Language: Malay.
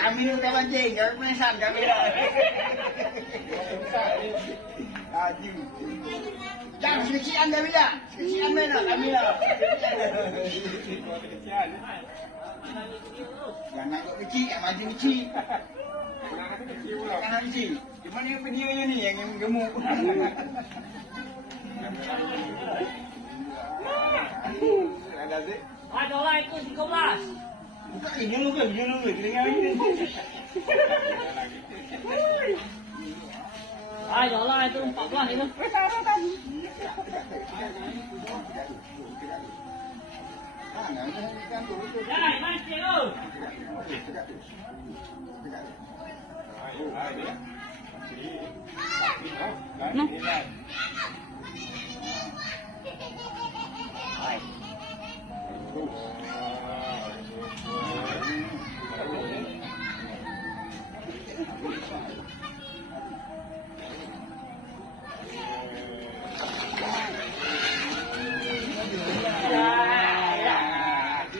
Kami yung kamanjing, kami pinisan kami lah. Aju. Jangan sekecilan kami lah, sekecilan mana kami lah. Jangan ikut kecil, yang maju kecil. Jangan kecil. Cuma ni pendianya ni yang gemuk. Ada sih. Ada lah itu 13. Buka ini dulu ke, kedengar ini. Ada lah itu 14 itu. Jangan mancing tu. No.